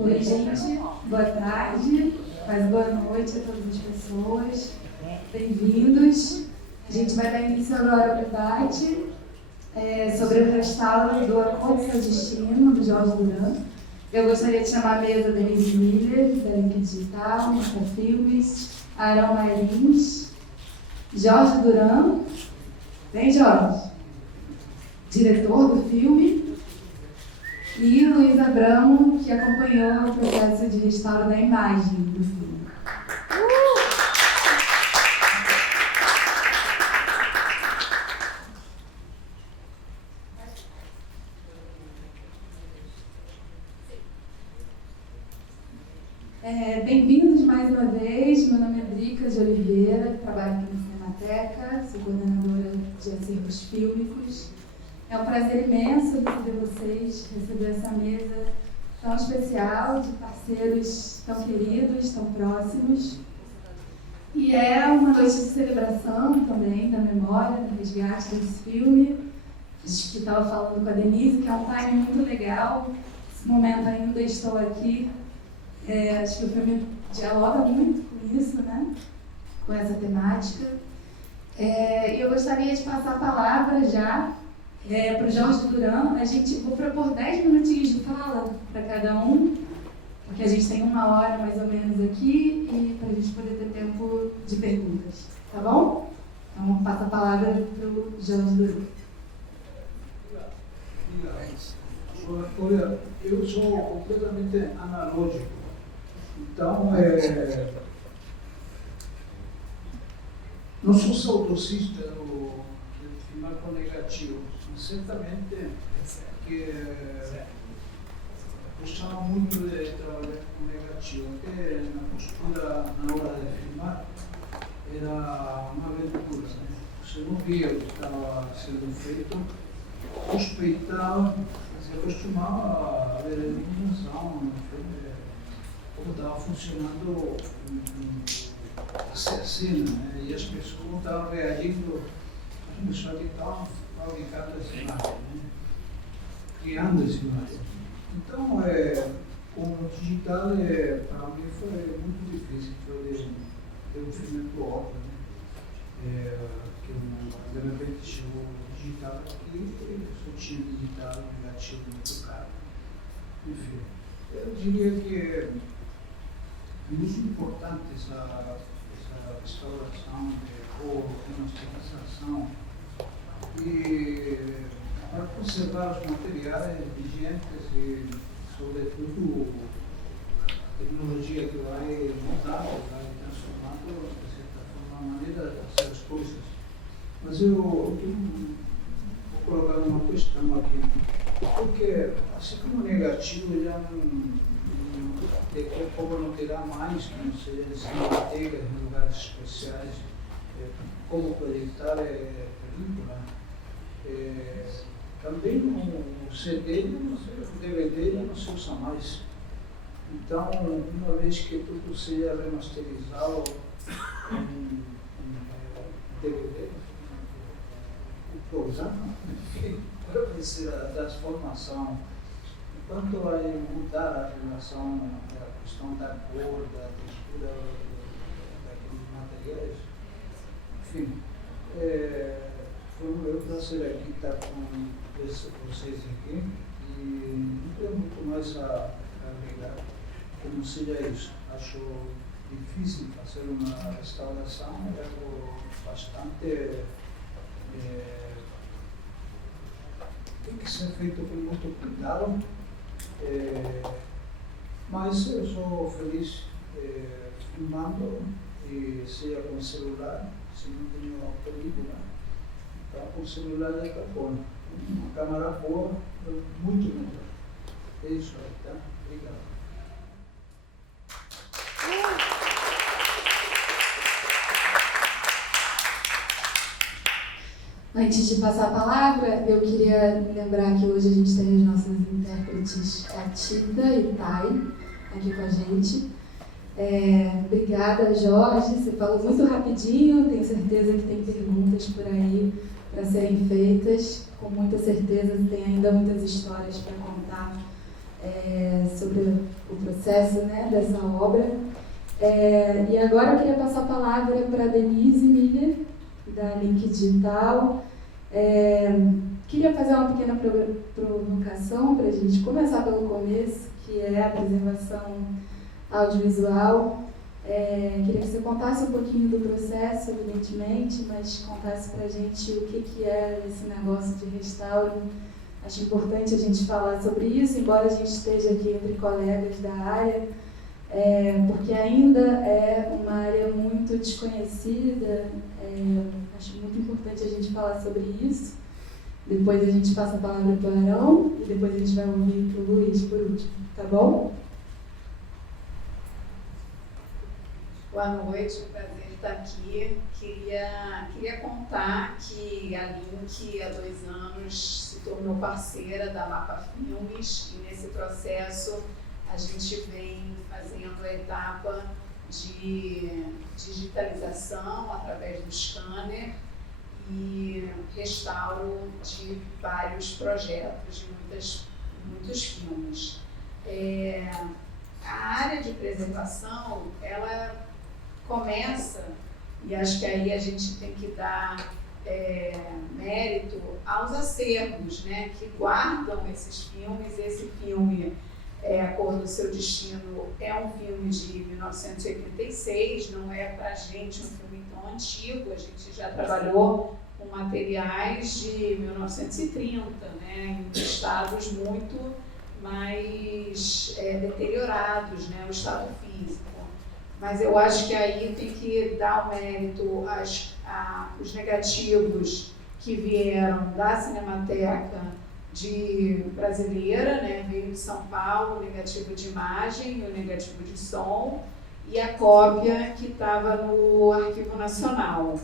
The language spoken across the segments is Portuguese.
Oi, gente. Boa tarde. Mas boa noite a todas as pessoas. Bem-vindos. A gente vai dar início agora ao debate sobre o restauro do Amor e Seu Destino, do Jorge Duran. Eu gostaria de chamar a mesa Denise Miller, da Link Digital, Mata Filmes, Arão Marins, Jorge Duran, vem Jorge, diretor do filme, e Luiz Abramo, que acompanhou o processo de restauro da imagem do filme. Bem-vindos mais uma vez. Meu nome é Drica de Oliveira, trabalho aqui na Cinemateca, sou coordenadora de acervos fílmicos. É um prazer imenso receber vocês, receber essa mesa tão especial, de parceiros tão queridos, tão próximos. E é uma noite de celebração também da memória, do resgate desse filme. Acho que estava falando com a Denise, que é um timing muito legal. Nesse momento ainda estou aqui. Acho que o filme dialoga muito com isso, né? Com essa temática. E eu gostaria de passar a palavra já para o Jorge Duran. Vou propor 10 minutinhos de fala para cada um, porque a gente tem 1 hora mais ou menos aqui, e para a gente poder ter tempo de perguntas, tá bom? Então, passo a palavra para o Jorge Duran. Olha, eu sou completamente analógico. Então, não sou saudosista de filmar com negativo, mas certamente que gostava muito de trabalhar com negativo. Até na postura, na hora de filmar, era uma aventura, né? Você não via o que estava sendo feito, respeitava, se acostumava a ver a iluminação, como estava funcionando a cena, né? E as pessoas não estavam reagindo, as pessoas que estavam fabricando essa imagem, né? Criando essa imagem. Então, como digital, para mim foi muito difícil ter um filme pro óculos, né? Que de repente chegou digital aqui, só tinha digital, negativo muito caro. Enfim, eu diria que é muito importante essa restauração, ou remasterização, e para conservar os materiais vigentes e, sobretudo, a tecnologia que vai mudando, vai transformando, de certa forma, a maneira de fazer as coisas. Mas eu vou colocar uma questão aqui, porque, assim como negativo já daqui a pouco não terá mais, que não seja em cinematecas, em lugares especiais, como projetar película. Também o CD, o DVD não se usa mais. Então, uma vez que tudo seja remasterizado em DVD, o programa, enfim, vai ser a transformação. Quanto vai mudar a relação, a questão da cor, da textura daqueles materiais? Enfim, foi um meu prazer aqui estar com vocês aqui, e não tenho muito mais a agregar como seja isso. Acho difícil fazer uma restauração, é algo bastante. Tem que ser feito com muito cuidado. Mas eu sou feliz filmando, e seja com celular, se não tenho película, então com celular já está bom. Uma câmera boa é muito melhor. É isso aí, tá? Obrigado. Antes de passar a palavra, eu queria lembrar que hoje a gente tem as nossas intérpretes Tida e Thay aqui com a gente. Obrigada, Jorge. Você falou muito rapidinho, tenho certeza que tem perguntas por aí para serem feitas. Com muita certeza tem ainda muitas histórias para contar sobre o processo, né, dessa obra. E agora eu queria passar a palavra para a Denise Miller, da Link Digital. Queria fazer uma pequena provocação para a gente começar pelo começo, que é a preservação audiovisual. Queria que você contasse um pouquinho do processo, evidentemente, mas contasse para a gente o que é esse negócio de restauro. Acho importante a gente falar sobre isso, embora a gente esteja aqui entre colegas da área, porque ainda é uma área muito desconhecida. Acho muito importante a gente falar sobre isso. Depois a gente passa a palavra para o Arão e depois a gente vai ouvir para o Luiz por último, tá bom? Boa noite, prazer estar aqui. Queria contar que a Link, há 2 anos, se tornou parceira da Mapa Filmes e nesse processo a gente vem fazendo a etapa de digitalização através do scanner e restauro de vários projetos, de muitos filmes. A área de preservação, ela começa, e acho que aí a gente tem que dar mérito aos acervos, né, que guardam esses filmes. Esse filme, A Cor do Seu Destino, é um filme de 1986, não é para a gente um filme tão antigo, a gente já trabalhou com materiais de 1930, né, em estados muito mais deteriorados, né, o estado físico. Mas eu acho que aí tem que dar o mérito aos negativos que vieram da Cinemateca brasileira, né? Veio de São Paulo, o negativo de imagem e o negativo de som, e a cópia que estava no Arquivo Nacional.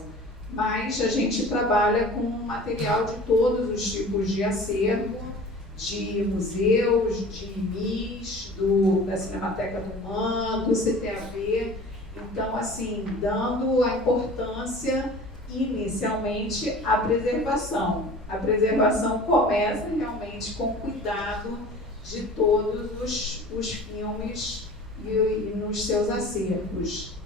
Mas a gente trabalha com material de todos os tipos de acervo, de museus, de MIS, da Cinemateca do MAN, do CTAV. Então, assim, dando a importância inicialmente à preservação. A preservação começa realmente com o cuidado de todos os filmes e nos seus acervos.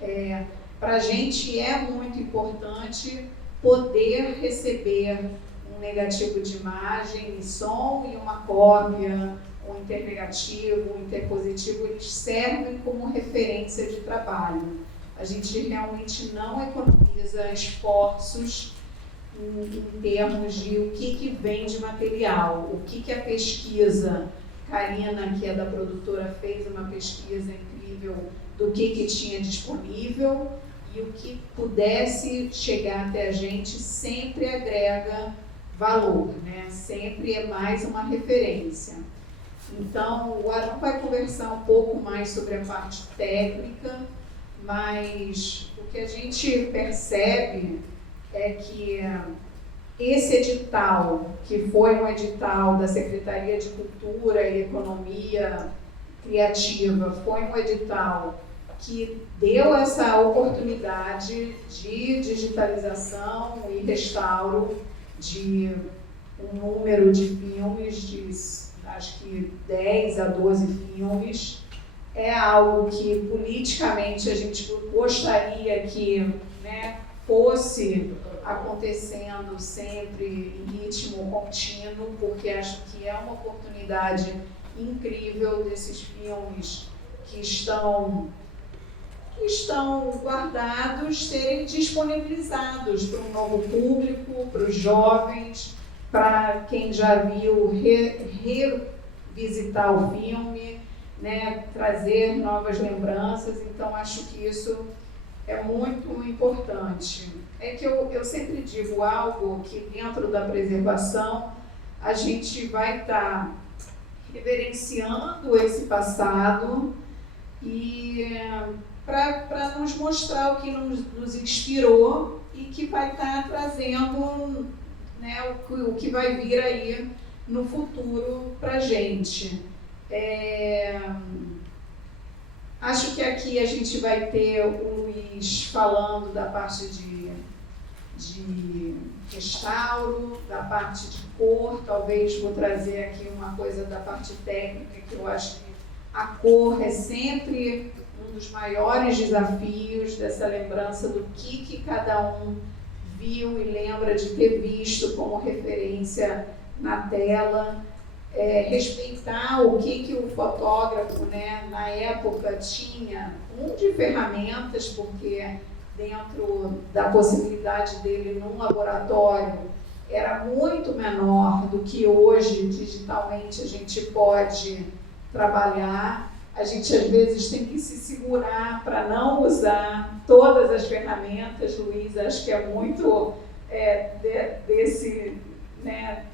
Para a gente é muito importante poder receber um negativo de imagem e som e uma cópia, um internegativo, um interpositivo. Eles servem como referência de trabalho. A gente realmente não economiza esforços em termos de o que vem de material, o que a pesquisa, Karina, que é da produtora, fez uma pesquisa incrível do que tinha disponível, e o que pudesse chegar até a gente sempre agrega valor, né? Sempre é mais uma referência. Então, o Arão vai conversar um pouco mais sobre a parte técnica, mas o que a gente percebe é que esse edital, que foi um edital da Secretaria de Cultura e Economia Criativa, foi um edital que deu essa oportunidade de digitalização e restauro de um número de filmes, de acho que 10 a 12 filmes. É algo que politicamente a gente gostaria que, né, fosse acontecendo sempre em ritmo contínuo, porque acho que é uma oportunidade incrível desses filmes que estão guardados serem disponibilizados para um novo público, para os jovens, para quem já viu revisitar o filme, né, trazer novas lembranças. Então acho que isso é muito importante. É que eu sempre digo algo que dentro da preservação a gente vai estar reverenciando esse passado e para nos mostrar o que nos inspirou e que vai estar trazendo, né, o que vai vir aí no futuro para a gente. Acho que aqui a gente vai ter o Luiz falando da parte de de restauro, da parte de cor. Talvez vou trazer aqui uma coisa da parte técnica, que eu acho que a cor é sempre um dos maiores desafios dessa lembrança do que cada um viu e lembra de ter visto como referência na tela. Respeitar o que o fotógrafo, né, na época tinha de ferramentas, porque dentro da possibilidade dele num laboratório era muito menor do que hoje digitalmente a gente pode trabalhar. A gente às vezes tem que se segurar para não usar todas as ferramentas. Luiz, acho que é muito desse, né,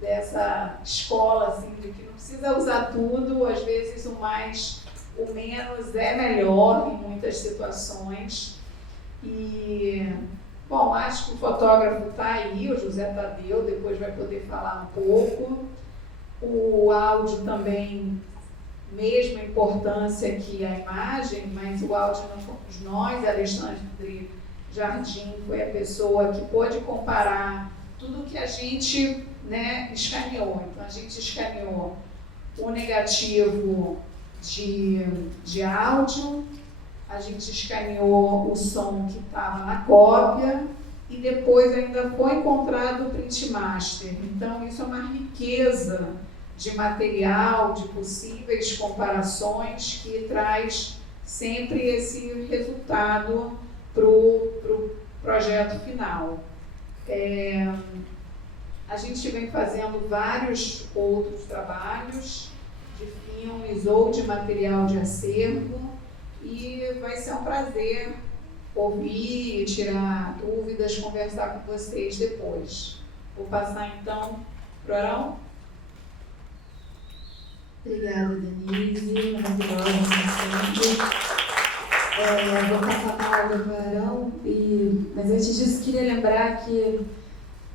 dessa escola assim, de que não precisa usar tudo, às vezes o menos é melhor em muitas situações. E, bom, acho que o fotógrafo está aí, o José Tadeu, depois vai poder falar um pouco. O áudio também, mesma importância que a imagem, mas o áudio não fomos nós. Alexandre Jardim foi a pessoa que pôde comparar tudo que a gente, né, escaneou. Então, a gente escaneou o negativo de áudio, a gente escaneou o som que estava na cópia e depois ainda foi encontrado o print master. Então, isso é uma riqueza de material, de possíveis comparações, que traz sempre esse resultado para o projeto final. A gente vem fazendo vários outros trabalhos de filmes ou de material de acervo e vai ser um prazer ouvir, tirar dúvidas, conversar com vocês depois. Vou passar então para o Arão. Obrigada, Denise, maravilhosa, vou passar a palavra para o Arão, mas antes disso queria lembrar que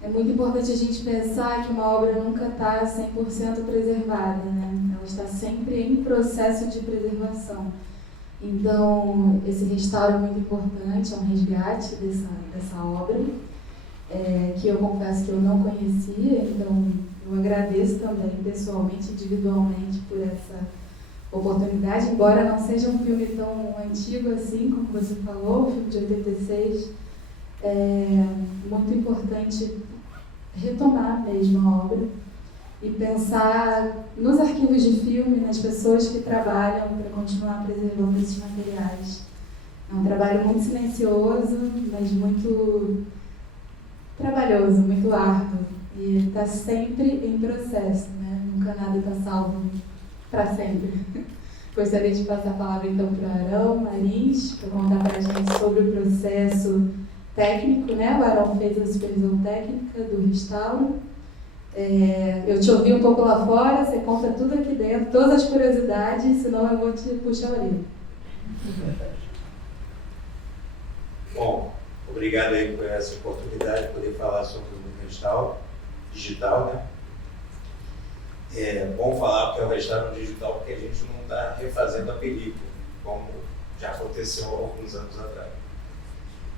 é muito importante a gente pensar que uma obra nunca está 100% preservada, né? Ela está sempre em processo de preservação. Então, esse restauro é muito importante, é um resgate dessa obra, que eu confesso que eu não conhecia, então eu agradeço também pessoalmente, individualmente, por essa oportunidade, embora não seja um filme tão antigo assim, como você falou, um filme de 86, é muito importante retomar mesmo a obra e pensar nos arquivos de filme, nas pessoas que trabalham para continuar preservando esses materiais. É um trabalho muito silencioso, mas muito trabalhoso, muito árduo, e está sempre em processo, né? Nunca nada está salvo para sempre. Gostaria de passar a palavra então para o Arão Marins, para contar para a gente sobre o processo técnico, né? O Arão fez a supervisão técnica do restauro. Eu te ouvi um pouco lá fora, você conta tudo aqui dentro, todas as curiosidades, senão eu vou te puxar a orelha. Bom, obrigado aí por essa oportunidade de poder falar sobre o restauro digital, né? É bom falar porque é o restauro digital, porque a gente não está refazendo a película, como já aconteceu há alguns anos atrás.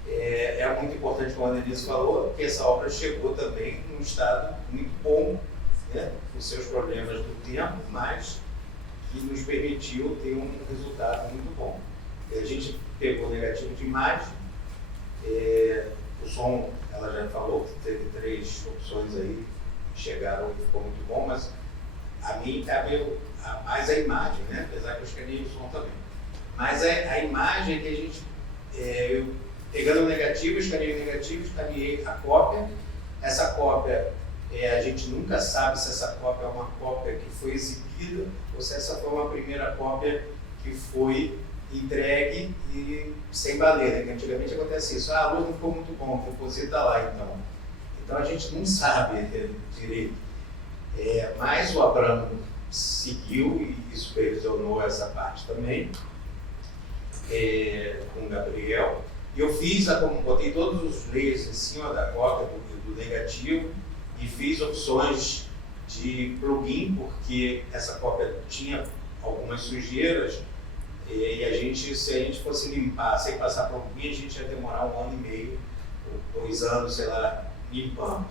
É muito importante, como a Denise falou, que essa obra chegou também num estado muito bom, né, com seus problemas do tempo, mas que nos permitiu ter um resultado muito bom. A gente pegou o negativo de imagem, o som, ela já falou que teve 3 opções aí, que chegaram e ficou muito bom, mas a mim cabe mais a imagem, né, apesar que eu escaneei o som também. Mas a imagem que a gente... pegando o negativo, escaneei a cópia. Essa cópia, a gente nunca sabe se essa cópia é uma cópia que foi exibida ou se essa foi uma primeira cópia que foi entregue e sem valer, né? Que antigamente acontece isso. A luz não ficou muito bom, deposita lá então. Então a gente não sabe direito. Mas o Abramo seguiu e supervisionou essa parte também, com o Gabriel. E eu botei todos os layers em cima da cópia do negativo e fiz opções de plugin, porque essa cópia tinha algumas sujeiras e se a gente fosse limpar sem passar plugin, a gente ia demorar 1 ano e meio 2 anos, sei lá, limpando.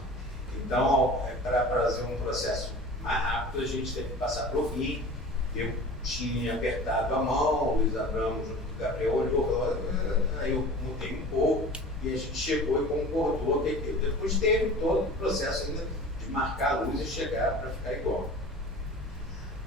Então, para fazer um processo mais rápido, a gente teve que passar plugin. Eu tinha apertado a mão, o Luiz Abramo junto com o Gabriel olhou, falou, aí eu mudei um pouco e a gente chegou e concordou que depois teve todo o processo ainda de marcar a luz e chegar para ficar igual.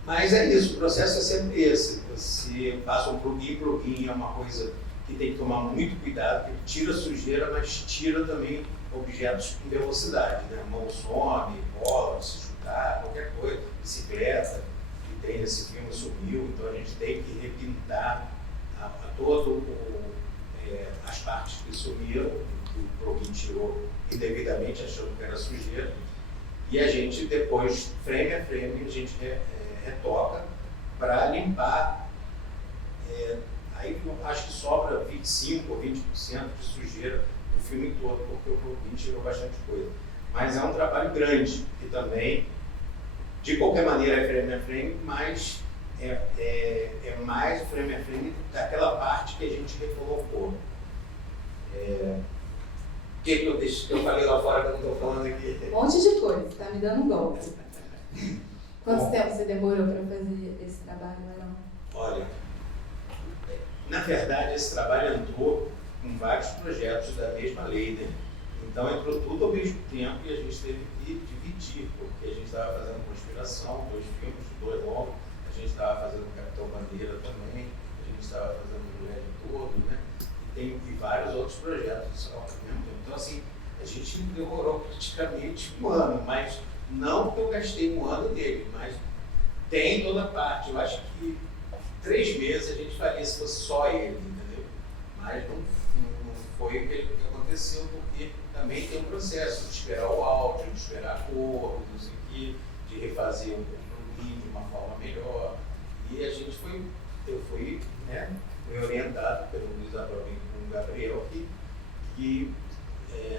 Mas é isso, o processo é sempre esse. Você passa um plugin é uma coisa que tem que tomar muito cuidado, porque tira sujeira, mas tira também objetos com velocidade, né? Mão some, bola, se chutar, qualquer coisa, bicicleta, que tem nesse filme sumiu, então a gente tem que repintar as partes que sumiram, que o plugin tirou indevidamente, achando que era sujeira, e a gente depois, frame a frame, a gente retoca para limpar. Aí eu acho que sobra 25% ou 20% de sujeira no filme todo, porque o plugin tirou bastante coisa. Mas é um trabalho grande, que também, de qualquer maneira, é frame a frame, mas é mais frame a frame daquela parte que a gente recolocou. O que eu falei lá fora que eu não estou falando aqui? Um monte de coisa, tá me dando golpe. Quanto tempo você demorou para fazer esse trabalho, Arão? Olha, na verdade, esse trabalho entrou com vários projetos da mesma lei, né? Então entrou tudo ao mesmo tempo e a gente teve que dividir, porque a gente estava fazendo Conspiração, 2 filmes, 2 longos, a gente estava fazendo Capitão Bandeira também, a gente estava fazendo Mulher de Todo, né? E vários outros projetos ao mesmo tempo. Então, assim, a gente demorou praticamente 1 ano, mas não que eu gastei 1 ano dele, mas tem toda a parte. Eu acho que 3 meses a gente faria se fosse só ele, entendeu? Mas não foi o que aconteceu, porque também tem um processo de esperar o áudio, de esperar a cor, não sei o que, de refazer o plugin de uma forma melhor. E a gente eu fui orientado pelo Luiz Abramo e com o Gabriel que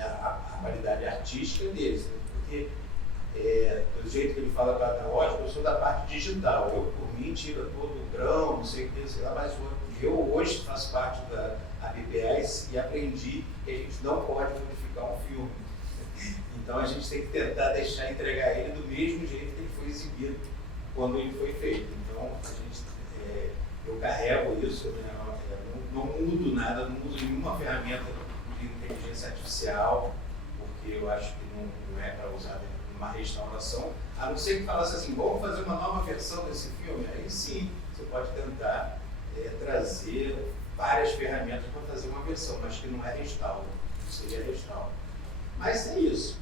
a qualidade artística deles, né? Porque do jeito que ele fala do analógico, eu sou da parte digital. Eu, por mim, tiro todo o grão, não sei o que, sei lá, mas eu hoje faço parte da ABPS e aprendi que a gente não pode modificar um filme. Então a gente tem que tentar entregar ele do mesmo jeito que ele foi exibido quando ele foi feito. Então eu carrego isso, não mudo nada, não uso nenhuma ferramenta de inteligência artificial, porque eu acho que não é para usar numa restauração, a não ser que falasse assim, vamos fazer uma nova versão desse filme, aí sim, você pode tentar trazer várias ferramentas para fazer uma versão, mas que não é restauro, seria restauro. Mas é isso.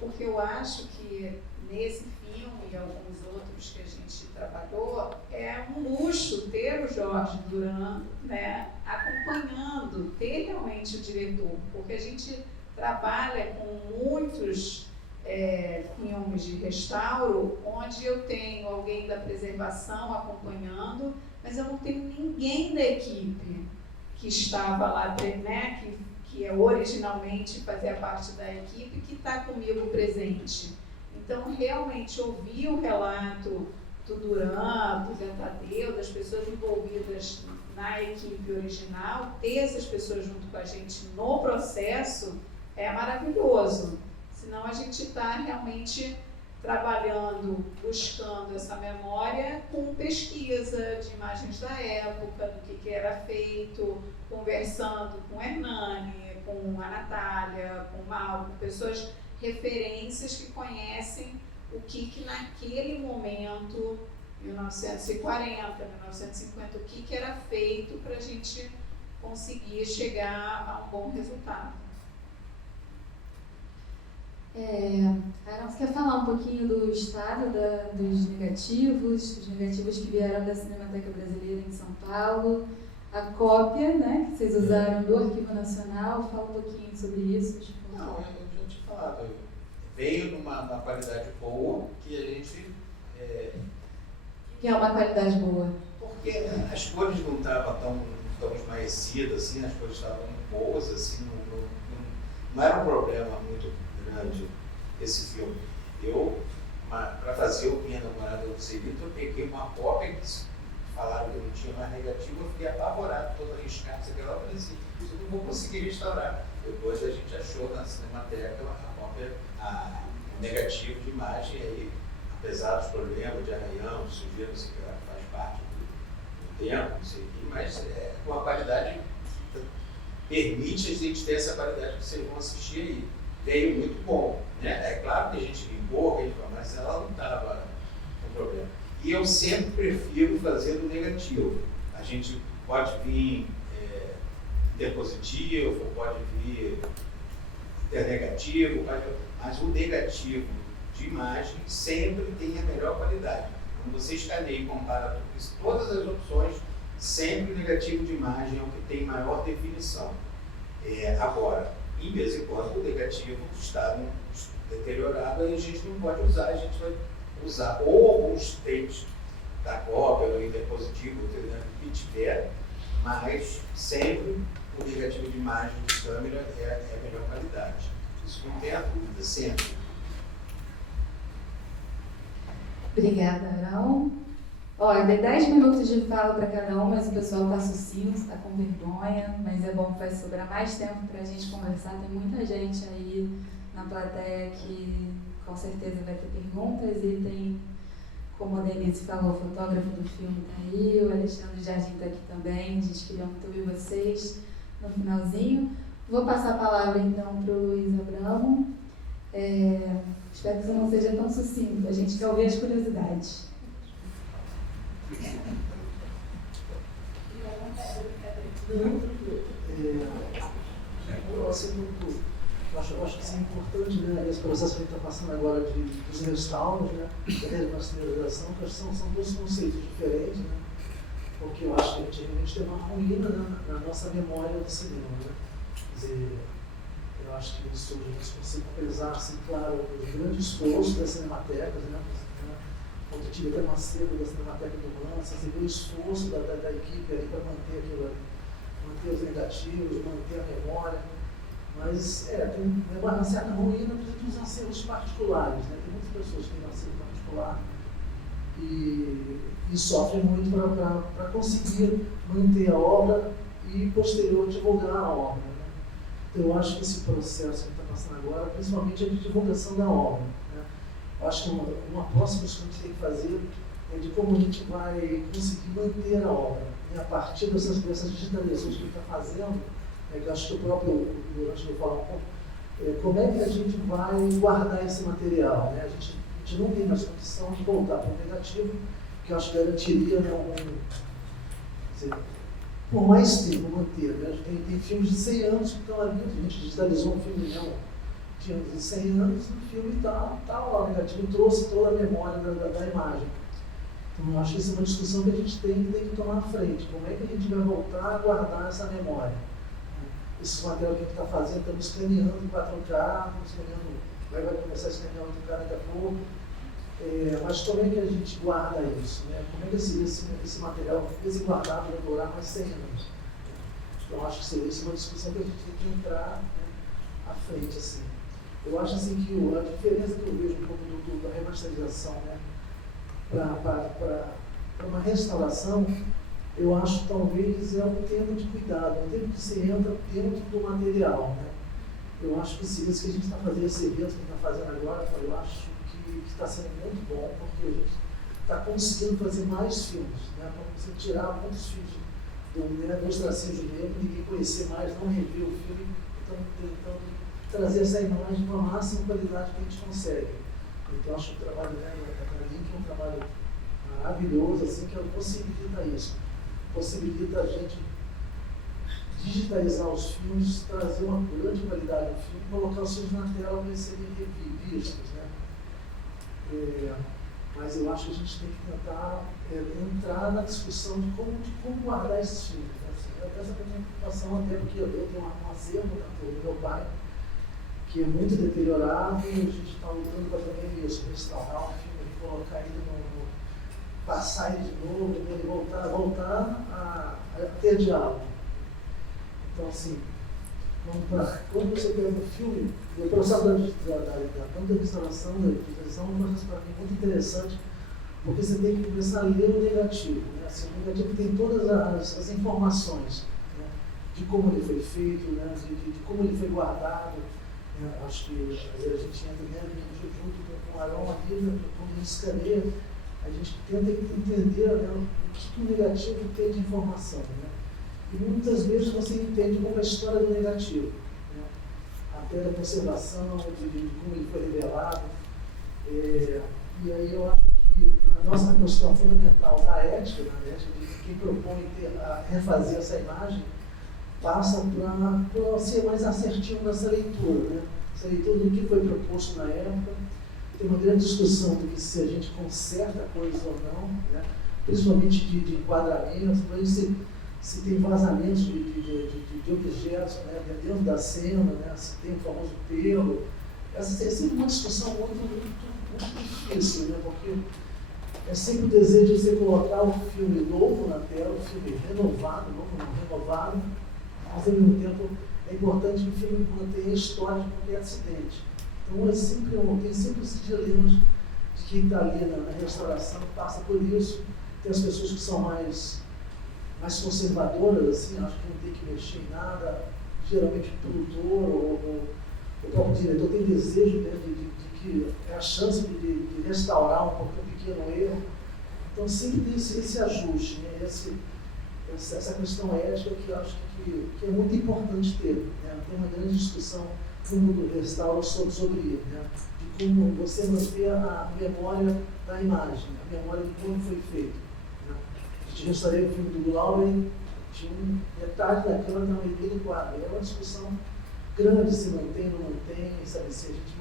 Porque eu acho que nesse filme e alguns outros que a gente trabalhou, é um luxo ter o Jorge Duran, né, acompanhando, ter realmente o diretor, porque a gente trabalha com muitos filmes de restauro, onde eu tenho alguém da preservação acompanhando, mas eu não tenho ninguém da equipe que estava lá, né, que originalmente fazia parte da equipe, que está comigo presente. Então, realmente, ouvir o relato do Duran, do Zé Tadeu, das pessoas envolvidas na equipe original, ter essas pessoas junto com a gente no processo é maravilhoso. Senão a gente está realmente trabalhando, buscando essa memória com pesquisa de imagens da época, do que era feito, conversando com o Hernani, com a Natália, com o Mal, com pessoas, referências que conhecem o que naquele momento, 1940, 1950, o que era feito para a gente conseguir chegar a um bom resultado. Arão, você quer falar um pouquinho do estado dos negativos que vieram da Cinemateca Brasileira em São Paulo, a cópia, né, que vocês usaram do Arquivo Nacional, fala um pouquinho sobre isso. Não, eu já tinha falado, veio numa qualidade boa, que a gente... Que é uma qualidade boa? Porque as cores não estavam tão esmaecidas, assim, as cores estavam boas, assim, não era um problema muito grande esse filme. Para fazer o Minha Namorada do Celito, eu peguei uma cópia que falaram que não tinha mais negativo, eu fiquei apavorado, todo arriscado, sei lá, eu falei assim, eu não vou conseguir restaurar. Depois a gente achou na Cinemateca o negativo de imagem, aí, apesar dos problemas de arranhão, de sujeira, não sei o que lá, faz parte do tempo, não sei o que, mas com a qualidade permite a gente ter essa qualidade que vocês vão assistir aí. Veio muito bom, né? É claro que a gente limpou, mas ela não estava com problema. E eu sempre prefiro fazer do negativo. A gente pode vir interpositivo, pode vir internegativo, mas o negativo de imagem sempre tem a melhor qualidade. Quando você escaneia e compara todas as opções, sempre o negativo de imagem é o que tem maior definição. Agora, em vez em quando, o negativo está deteriorado e a gente não pode usar, a gente vai usar ou alguns tapes da cópia, ou interpositivo, o que tiver, mas sempre o negativo de imagem de câmera é a melhor qualidade. Isso não tem a dúvida, sempre. Obrigada, Arão. Olha, dei 10 minutos de fala para cada um, mas o pessoal está sucinto, está com vergonha, mas é bom que vai sobrar mais tempo para a gente conversar. Tem muita gente aí na plateia que com certeza vai ter perguntas e tem, como a Denise falou, o fotógrafo do filme está aí, o Alexandre Jardim está aqui também, a gente queria muito ouvir vocês no finalzinho. Vou passar a palavra então para o Luiz Abramo. Espero que você não seja tão sucinto, a gente quer ouvir as curiosidades. Eu acho que isso é importante, né? Esse processo que a gente está passando agora dos restauros, né? Da remasterização, que são dois conceitos diferentes, né? Porque eu acho que a gente realmente tem uma ruína na nossa memória do cinema, né? Quer dizer, eu acho que isso a gente consegue pesar, assim, claro, os grandes esforços das cinematecas, né? Quando eu tive até uma sede da Cinemateca do Lance, você vê o esforço da equipe ali para manter aquilo ali, manter os negativos, manter a memória. Mas tem uma certa ruína dos acervos particulares, né? Tem muitas pessoas que têm um acervo particular e sofrem muito para conseguir manter a obra e posterior divulgar a obra, né? Então eu acho que esse processo que está passando agora, principalmente é de divulgação da obra, né? Eu acho que uma próxima coisa que a gente tem que fazer é de como a gente vai conseguir manter a obra, né? A partir dessas digitalizações que a gente está fazendo, que eu acho que o próprio Durante vai falar um pouco, como é que a gente vai guardar esse material, né? A gente não tem mais condição de voltar para o negativo, que eu acho que garantiria, né, por mais tempo manter, né? Tem filmes de 100 anos que estão ali, a gente digitalizou um filme de 100 anos, o filme está lá, o negativo trouxe toda a memória da imagem. Então eu acho que essa é uma discussão que a gente tem que tomar à frente, como é que a gente vai voltar a guardar essa memória. Esse material que a gente está fazendo, estamos escaneando em 4K, vai começar a escanear 8K daqui a pouco. Mas como é que a gente guarda isso, né? Como é que esse material, esse guardado, vai durar mais 100 anos? Então, acho que seria uma discussão que a gente tem que entrar, né, à frente. Assim. Eu acho assim, que a diferença que eu vejo um pouco da remasterização, né, para uma restauração, eu acho que talvez é um termo de cuidado, é um termo que se entra dentro do material, né? Eu acho que isso que a gente está fazendo, esse evento que a gente está fazendo agora, eu acho que está sendo muito bom, porque a gente está conseguindo fazer mais filmes, né? Para você tirar muitos filmes dos tracinhos de negro, ninguém conhecer mais, não rever o filme, então tentando trazer essa imagem com a máxima qualidade que a gente consegue. Então acho que o trabalho da Link é um trabalho maravilhoso, assim, que possibilita isso. Possibilita a gente digitalizar os filmes, trazer uma grande qualidade do filme, colocar os filmes na tela para eles serem vistos, né? Mas eu acho que a gente tem que tentar entrar na discussão de como guardar esses filmes. Né? Assim, essa é a minha preocupação, até porque eu tenho um acervo do meu pai, que é muito deteriorado, e a gente está lutando para também isso, restaurar o filme, colocar ele passar ele de novo, ele voltar a ter diálogo. Então, assim, quando você pega um filme, o processo da restauração, da digitalização, é uma coisa para mim muito interessante, porque você tem que começar a ler o negativo, né? Assim, o negativo tem todas as informações, né, de como ele foi feito, né, de como ele foi guardado. Né. Acho que às vezes a gente entra junto com o Arão aqui, né, quando a gente escaneia, a gente tenta entender, né, o que o negativo tem de informação. Né. E muitas vezes você entende como a história do negativo, né, até da conservação, de como ele foi revelado. E aí eu acho que a nossa questão fundamental da ética, de quem propõe refazer essa imagem, passa para ser mais assertivo nessa leitura, né? Essa leitura do que foi proposto na época. Tem uma grande discussão do que se a gente conserta coisas ou não, né? Principalmente de enquadramentos, se tem vazamentos de objetos, né, dentro da cena, né, se tem o famoso pelo. Essa é sempre uma discussão muito difícil, né, porque é sempre o desejo de você colocar um filme novo na tela, um filme renovado, mas ao mesmo tempo é importante que o filme mantenha a história de qualquer acidente. Então tem sempre esses dilemas de quem está ali na restauração, passa por isso. Tem as pessoas que são mais conservadoras, assim, acho que não tem que mexer em nada. Geralmente o produtor ou o próprio diretor tem desejo, né, de que é a chance de restaurar um pequeno erro. Então sempre tem esse ajuste, né, essa questão ética que eu acho que é muito importante ter. Né? Tem uma grande discussão no mundo do restauro sobre isso, né? De como você manter a memória da imagem, a memória de como foi feito. Né? A gente restaurei o filme do Glauber, tinha metade da câmera não ia no quadro. É uma discussão grande se mantém ou não mantém, sabe? Se a gente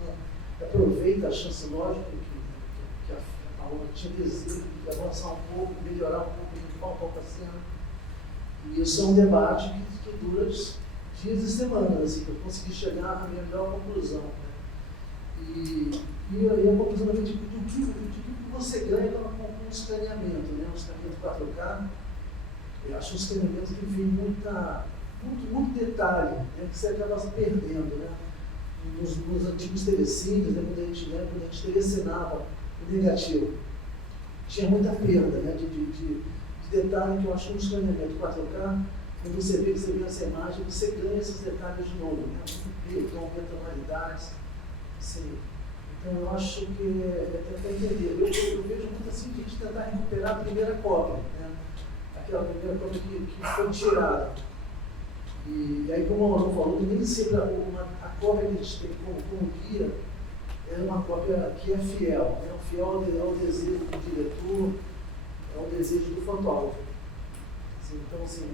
aproveita a chance lógica que a obra tinha desejo de avançar um pouco, melhorar um pouco, limpar um pouco a cena. E isso é um debate que dura dias e semanas, assim, para conseguir chegar à melhor conclusão. Né? E a conclusão do que você ganha com um escaneamento, né? Um escaneamento 4K. Eu acho um escaneamento que vem muito detalhe, né? Que você acaba se perdendo. Né? Nos antigos telecines, né? Quando a gente telecinava o negativo, tinha muita perda, né? de detalhe que eu acho que no escaneamento 4K, quando você vê essa imagem, você ganha esses detalhes de novo, né? Muito aumenta tonalidades, assim. Então eu acho que é tentar entender. Eu vejo muito assim de a gente tentar recuperar a primeira cópia, né? Aquela primeira cópia que foi tirada. E aí, como o Arão falou, nem sempre a cópia que a gente tem como guia é uma cópia que é fiel, né? Fiel ao desejo do diretor, é o desejo do fotógrafo. Assim, então, assim,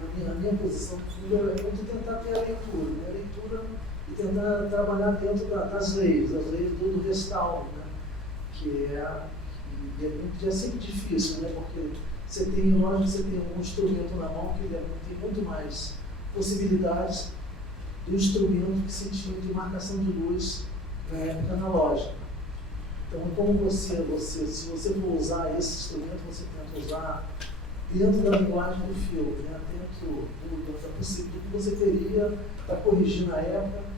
a minha posição é tentar ter a leitura, né? A leitura e tentar trabalhar dentro das leis do restauro, né? Que é sempre difícil, né? Porque você tem um instrumento na mão que tem muito mais possibilidades do instrumento que se tinha de marcação de luz na época analógica. Então, como se você for usar esse instrumento, você tenta usar dentro da linguagem do filme, né? Dentro do que você teria para corrigir na época.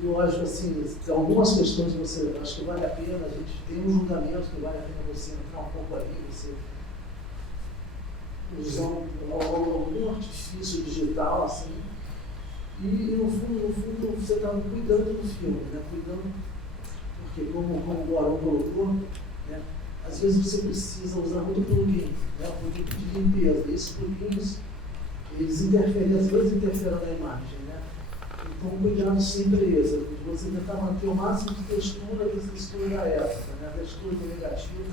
E eu acho assim, algumas questões você acho que vale a pena, a gente tem um julgamento que vale a pena você entrar um pouco ali, você usar algum artifício digital, assim. E no fundo você está cuidando do filme, né? Porque como o Arão colocou, né? Às vezes você precisa usar muito plugin, né? Um plugin de limpeza. E esses plugins, eles às vezes interferem na imagem, né? Então, cuidado sempre é esse, de você tentar manter o máximo de textura da época, né? A textura do negativo,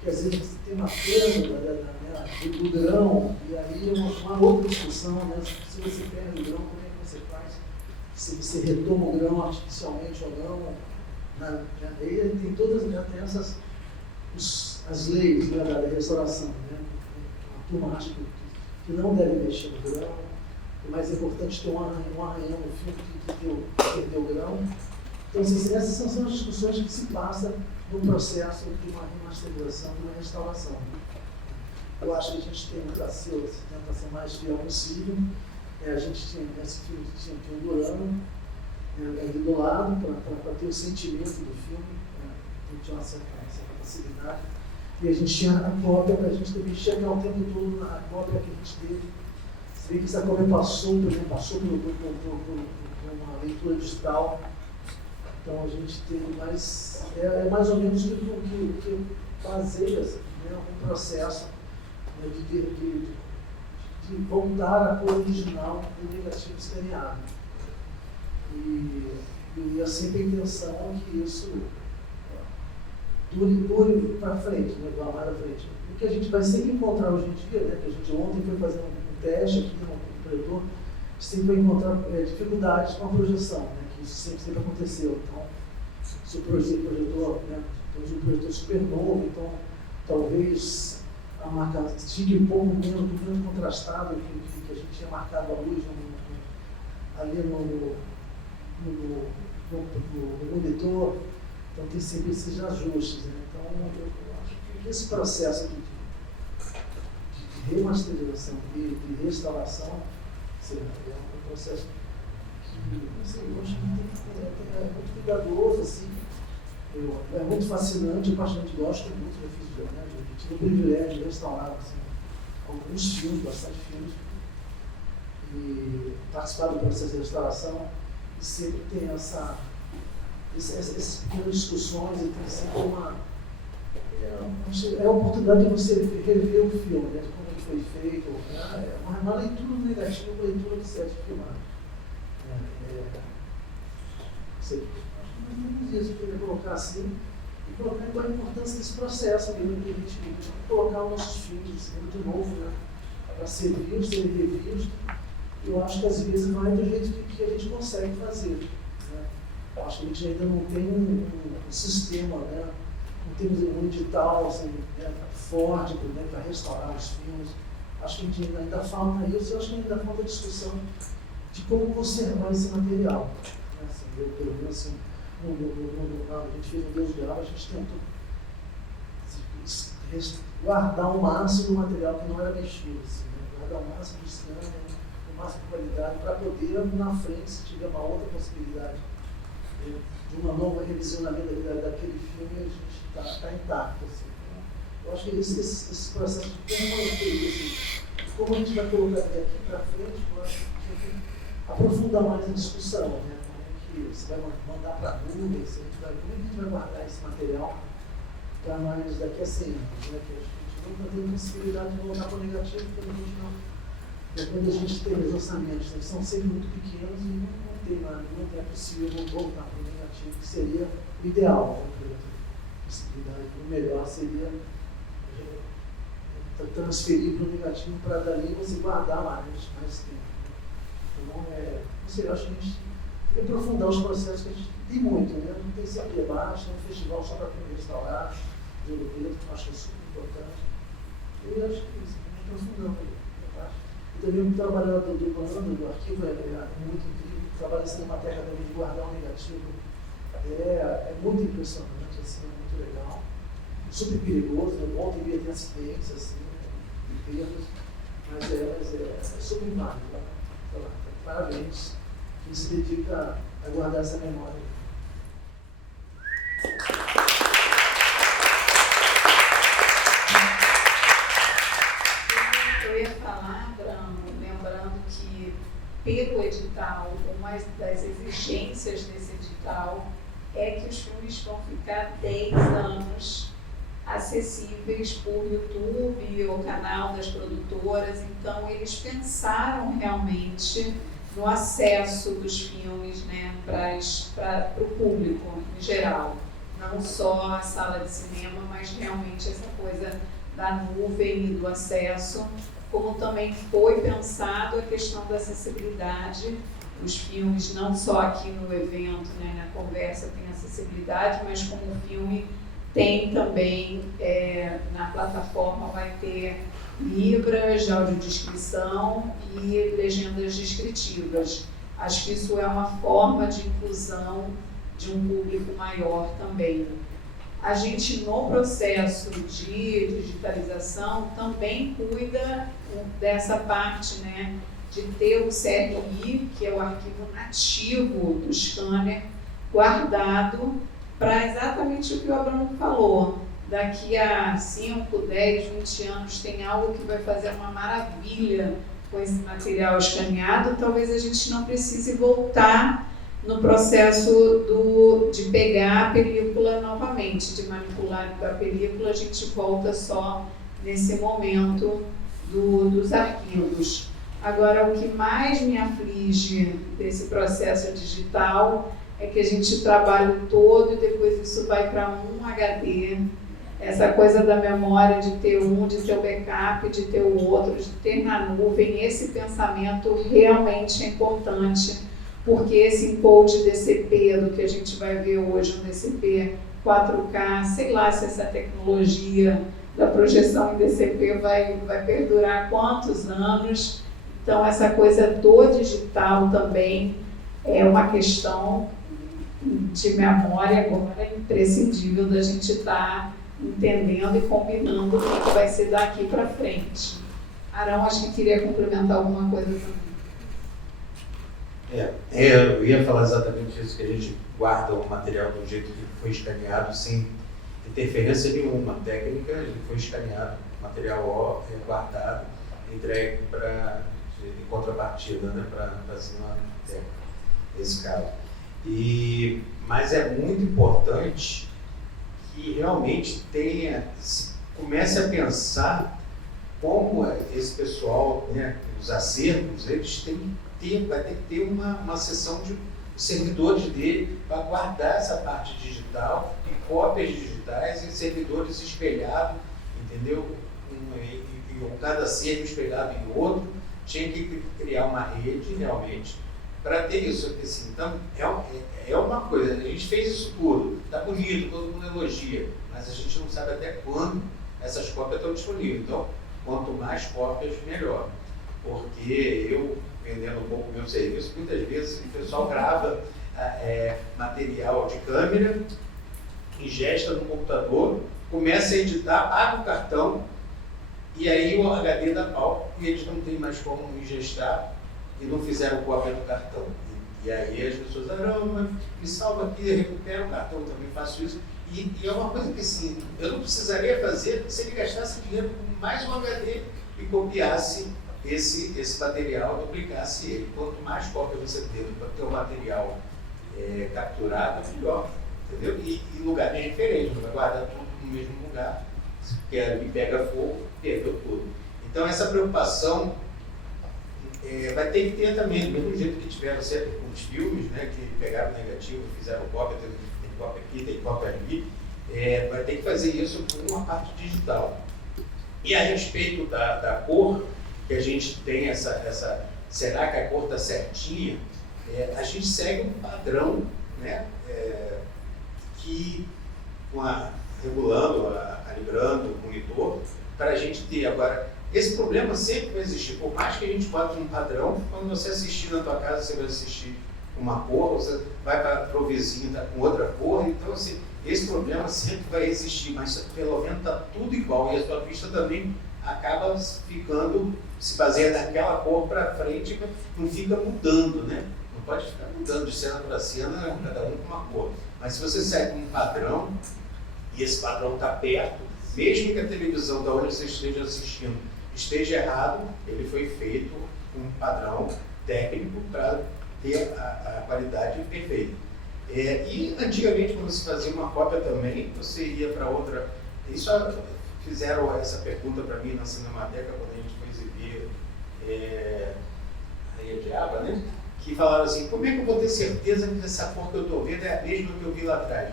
que às vezes você tem uma perda do grão, e aí é uma outra discussão, né? Se você perde o grão, como é que você faz? Se você retoma o grão artificialmente ou não. Aí tem todas as leis, né, da restauração, né? A turma acha que não deve mexer no grão. O mais importante é ter um arranhão no filme que perdeu o grão. Então, assim, essas são as discussões que se passam no processo de uma remasterização, de uma restauração. Eu acho que a gente tenta ser o mais fiel possível. A gente tinha esse filme que tinha um Durano ali do lado, para ter o sentimento do filme, tinha uma certa facilidade. E a gente tinha a cópia para a gente também checar o tempo todo na cópia que a gente teve. Você vê que essa cópia passou por uma leitura digital. Então a gente teve mais. É mais ou menos o que baseia, né, um processo, né, de voltar à cor original do negativo escaneado. E sempre a intenção é que isso dure para frente, né, vá mais à frente. O que a gente vai sempre encontrar hoje em dia, né, que a gente ontem foi fazer um teste aqui no projetor, sempre vai encontrar dificuldades com a projeção, né, que isso sempre aconteceu. Então, se o projetor, né, temos um projetor super novo, então talvez a marca fique um pouco menos contrastado que a gente tinha marcado a luz ali no monitor. Então tem sempre esses ajustes, né? Então eu acho que esse processo de remasterização e de restauração é um processo que, não sei, eu acho que é muito cuidadoso, assim, é muito fascinante, eu particularmente gosto muito, eu tive o privilégio de restaurar assim, alguns filmes, bastante filmes, e participar do processo de restauração, e sempre tem essas pequenas discussões, e tem sempre a oportunidade de você rever o filme, né, de como ele foi feito, né, uma leitura negativa, uma leitura do set de filmagem. Nós temos isso, eu queria colocar assim, e colocar então a importância desse processo mesmo, de a gente colocar os nossos filmes de novo, né, para ser vistos, serem revistos. Eu acho que às vezes não é do jeito que a gente consegue fazer. Né? Eu acho que a gente ainda não tem um sistema, né? Não temos um edital assim, né, forte, né, para restaurar os filmes. Acho que a gente ainda falta isso, eu acho que ainda falta discussão de como conservar esse material. Né? Assim, eu, pelo menos, assim, a gente fez um Deus Real, a gente tentou guardar o máximo do material que não era mexido, assim, né? Guardar o máximo de scanner, o máximo de qualidade, para poder, na frente, se tiver uma outra possibilidade de uma nova revisionamento daquele filme, a gente está intacto. Assim, né? Eu acho que esse processo de como manter isso, como a gente vai colocar daqui para frente, eu acho que a gente tem que aprofundar mais a discussão, né? Como é que você vai mandar para a nuvem, como é que a gente vai guardar esse material para nós daqui a 100 anos, né? Que a gente não tem possibilidade de voltar para o negativo, porque a gente não. Quando a gente tem os orçamentos, né, que são sempre muito pequenos e não é possível voltar para o negativo, que seria o ideal. Né? O melhor seria transferir para o negativo para dali você guardar mais tempo. Né? Então, não sei, eu acho que a gente tem que aprofundar os processos que a gente tem muito, né? Não tem sempre debate, tem um festival só para restaurar, de Ouro Preto, que eu acho que é super importante. Eu acho que isso, a gente aprofundando aí. E também o trabalho do arquivo é muito incrível, o trabalho da Cinemateca também de guardar um negativo é muito impressionante, assim, é muito legal, super perigoso, volta e meia tem acidentes, assim, de perdas, mas é super válido. Então, parabéns, quem se dedica a guardar essa memória. Eu ia falar, lembrando que pelo edital, uma das exigências desse edital é que os filmes vão ficar 10 anos acessíveis por YouTube ou canal das produtoras. Então eles pensaram realmente no acesso dos filmes, né, para o público em geral, não só a sala de cinema, mas realmente essa coisa da nuvem e do acesso, como também foi pensado a questão da acessibilidade. Os filmes, não só aqui no evento, né, na conversa tem acessibilidade, mas como o filme tem também, na plataforma vai ter libras de audiodescrição e legendas descritivas. Acho que isso é uma forma de inclusão de um público maior também. A gente, no processo de digitalização, também cuida dessa parte, né, de ter o CRI, que é o arquivo nativo do scanner, guardado para exatamente o que o Abramo falou, daqui a 5, 10, 20 anos tem algo que vai fazer uma maravilha com esse material escaneado, talvez a gente não precise voltar no processo de pegar a película novamente, de manipular a película, a gente volta só nesse momento dos arquivos. Agora, o que mais me aflige desse processo digital é que a gente trabalha todo e depois isso vai para um HD. Essa coisa da memória, de ter o backup, de ter o outro, de ter na nuvem, esse pensamento realmente é importante, porque esse encode DCP, do que a gente vai ver hoje, um DCP 4K, sei lá se essa tecnologia da projeção em DCP vai perdurar quantos anos. Então, essa coisa do digital também é uma questão de memória agora imprescindível da gente estar entendendo e combinando o que vai ser daqui para frente. Arão, acho que queria complementar alguma coisa também. Eu ia falar exatamente isso, que a gente guarda o material do jeito que foi escaneado, sem interferência nenhuma técnica, ele foi escaneado, material guardado, entregue em contrapartida, né, para a Cinemateca, nesse caso. Mas é muito importante que realmente comece a pensar como esse pessoal, né, os acervos, eles vai ter que ter uma seção de servidores dele para guardar essa parte digital, e cópias digitais e servidores espelhados, entendeu? Cada acervo espelhado em outro, tinha que criar uma rede realmente para ter isso aqui, assim. Então, é uma coisa, a gente fez isso tudo, está bonito, todo mundo elogia, mas a gente não sabe até quando essas cópias estão disponíveis. Então, quanto mais cópias, melhor. Porque eu, vendendo um pouco o meu serviço, muitas vezes o pessoal grava material de câmera, ingesta no computador, começa a editar, paga o cartão, e aí o HD dá pau, e eles não têm mais como ingestar, e não fizeram cópia do cartão. E aí as pessoas não, me salva aqui, recupera o cartão, eu também faço isso. E é uma coisa que, assim, eu não precisaria fazer se ele gastasse dinheiro com mais um HD e copiasse esse material, duplicasse ele. Quanto mais cópia você ter para ter o material capturado, melhor. Entendeu? E lugares diferentes, não vai guardar tudo no mesmo lugar, porque ali pega fogo, perdeu tudo. Então, essa preocupação vai ter que ter também, do mesmo jeito que tiveram sempre com os filmes, né, que pegaram o negativo, fizeram cópia, tem cópia aqui, tem cópia ali, vai ter que fazer isso com uma parte digital. E a respeito da cor, que a gente tem será que a cor está certinha? A gente segue um padrão, né, que regulando, calibrando o monitor, para a gente ter. Agora, esse problema sempre vai existir, por mais que a gente bote um padrão, quando você assistir na tua casa, você vai assistir uma cor, você vai para o vizinho, tá com outra cor, então assim, esse problema sempre vai existir, mas pelo menos está tudo igual, e a sua vista também acaba ficando, se baseia naquela cor para frente, não fica mudando, né? Não pode ficar mudando de cena para cena, cada um com uma cor. Mas se você segue um padrão, e esse padrão está perto, mesmo que a televisão da onde você esteja assistindo esteja errado, ele foi feito um padrão técnico para ter a qualidade perfeita. E antigamente, quando se fazia uma cópia também, você ia para outra. Isso fizeram essa pergunta para mim na Cinemateca, quando a gente foi exibir a Ilha de Água, né? Que falaram assim: como é que eu vou ter certeza que essa cor que eu estou vendo é a mesma que eu vi lá atrás?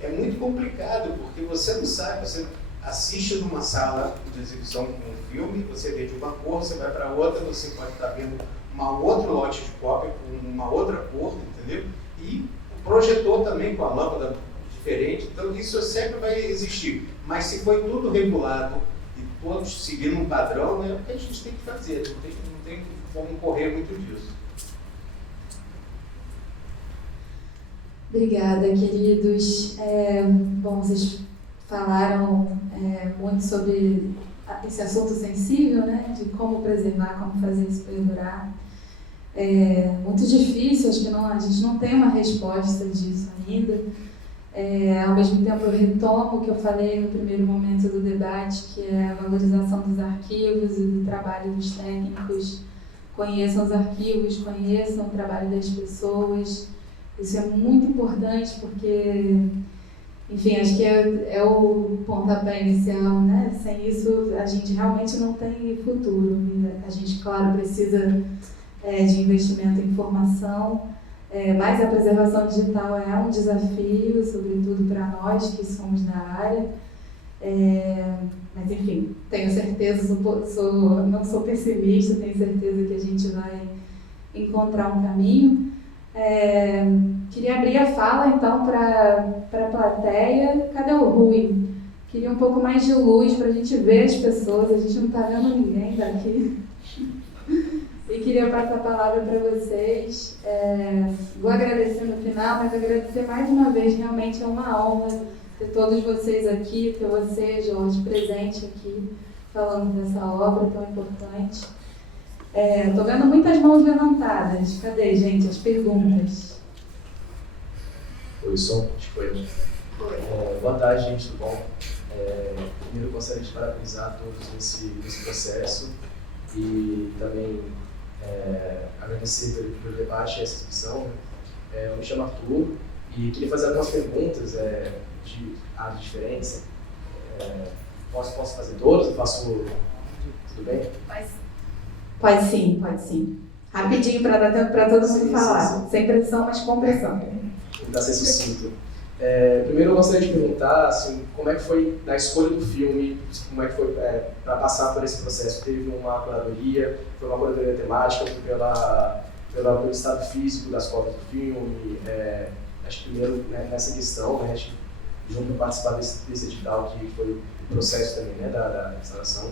É muito complicado, porque você não sabe, você assiste numa sala de exibição com um filme, você vê de uma cor, você vai para outra, você pode estar vendo uma outra lote de cópia com uma outra cor, entendeu? E o projetor também com a lâmpada diferente, então isso sempre vai existir. Mas se foi tudo regulado e todos seguindo um padrão, é o que a gente tem que fazer, não tem como correr muito disso. Obrigada, queridos. Bom, vocês falaram muito sobre esse assunto sensível, né, de como preservar, como fazer isso perdurar. Muito difícil, acho que a gente não tem uma resposta disso ainda. Ao mesmo tempo, eu retomo o que eu falei no primeiro momento do debate, que é a valorização dos arquivos e do trabalho dos técnicos. Conheçam os arquivos, conheçam o trabalho das pessoas. Isso é muito importante porque, enfim, acho que é o pontapé inicial, né? Sem isso, a gente realmente não tem futuro. A gente, claro, precisa de investimento em formação, mas a preservação digital é um desafio, sobretudo para nós que somos da área. Mas, enfim, tenho certeza, não sou pessimista, tenho certeza que a gente vai encontrar um caminho. Queria abrir a fala, então, para a plateia. Cadê o Rui? Queria um pouco mais de luz para a gente ver as pessoas, a gente não está vendo ninguém daqui. E queria passar a palavra para vocês. Vou agradecer no final, mas agradecer mais uma vez. Realmente é uma honra ter todos vocês aqui, ter você, Jorge, presente aqui, falando dessa obra tão importante. Estou vendo muitas mãos levantadas. Cadê, gente, as perguntas? Oi, som? Acho que foi. Boa tarde, gente, tudo bom? Primeiro, eu gostaria de parabenizar todos nesse processo e também agradecer pelo debate e essa discussão. Eu me chamo Arthur e queria fazer algumas perguntas de diferença. Posso fazer todas? Eu faço... Tudo bem? Pode sim. Rapidinho para dar tempo para todo mundo falar. Sim. Sem pressão, mas com pressão. Vou tentar ser sucinto. Primeiro eu gostaria de perguntar assim, como é que foi na escolha do filme, como é que foi para passar por esse processo? Teve uma curadoria, foi uma curadoria temática, foi pelo estado físico das cópias do filme? Acho que primeiro nessa questão, né, junto a participar desse edital que foi o processo também, né, da restauração.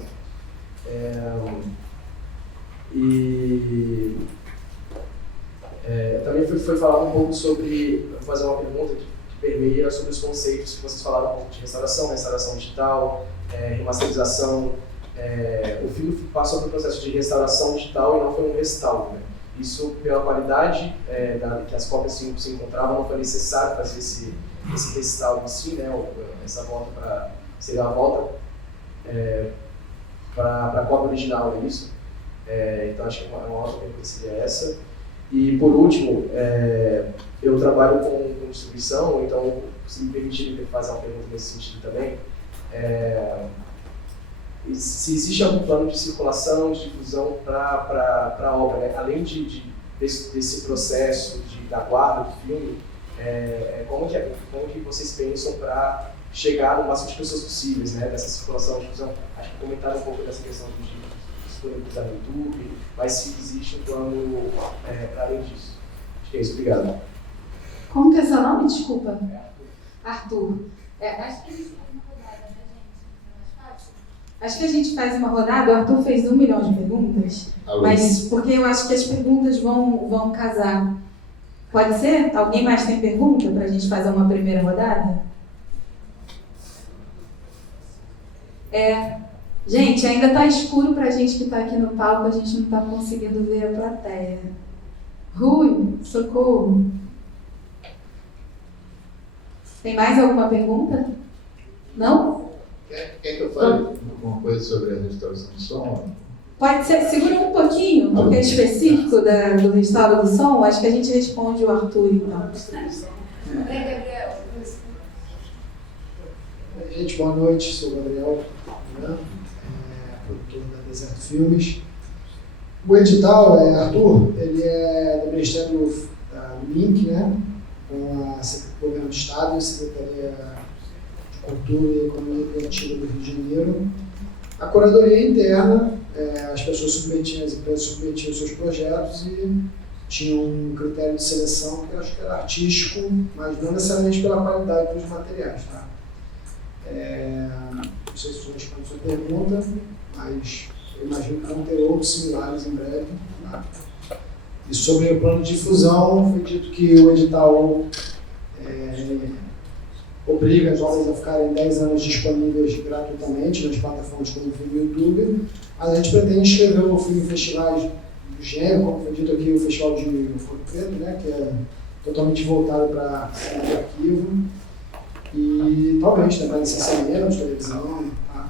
Também foi falar um pouco sobre, vou fazer uma pergunta que permeia sobre os conceitos que vocês falaram um pouco de restauração digital, remasterização. O filme passou por um processo de restauração digital e não foi um restauro, né? Isso pela qualidade que as cópias se encontravam, não foi necessário fazer esse restauro em si, né? Essa volta seria uma volta para a cópia original, é isso? Então acho que uma outra pergunta seria essa. E por último, eu trabalho com distribuição, então se me permitir fazer uma pergunta nesse sentido também, se existe algum plano de circulação, de difusão para a obra, né? Além desse processo da guarda do filme, como que vocês pensam para chegar no máximo de pessoas possíveis, né? Dessa circulação e difusão? Acho que comentaram um pouco dessa questão de disponibilizar no YouTube, mas se existe um plano para além disso. Acho que é isso, obrigado. Como que é seu nome? Desculpa. Arthur. Acho que a gente faz uma rodada, né, gente? É mais fácil? Acho que a gente faz uma rodada. O Arthur fez 1 milhão de perguntas, mas porque eu acho que as perguntas vão casar. Pode ser? Alguém mais tem pergunta para a gente fazer uma primeira rodada? Gente, ainda está escuro para a gente que está aqui no palco, a gente não está conseguindo ver a plateia. Rui, socorro. Tem mais alguma pergunta? Não? Quer que eu fale alguma coisa sobre a restauração do som? Pode ser, segura um pouquinho, porque é específico do restauro do som, acho que a gente responde o Arthur, então. Gabriel. Gente, boa noite, sou o Gabriel, produtor da Deserto Filmes. O edital, Arthur, ele é do Ministério do Link, né, com o Governo do Estado e a Secretaria de Cultura e Economia Criativa do Rio de Janeiro. A curadoria interna, as pessoas submetiam, as empresas submetiam seus projetos e tinham um critério de seleção que eu acho que era artístico, mas não necessariamente pela qualidade dos materiais, tá? Não sei se você responde a sua pergunta, mas eu imagino que vão ter outros similares em breve. Tá? E sobre o plano de difusão, foi dito que o edital obriga as obras a ficarem 10 anos disponíveis gratuitamente nas plataformas como o filme e o YouTube, mas a gente pretende inscrever o filme em festivais do gênero, como foi dito aqui, o Festival de Ouro Preto, né, que é totalmente voltado para cinema de arquivo. E talvez também ser cinema, de televisão, tá?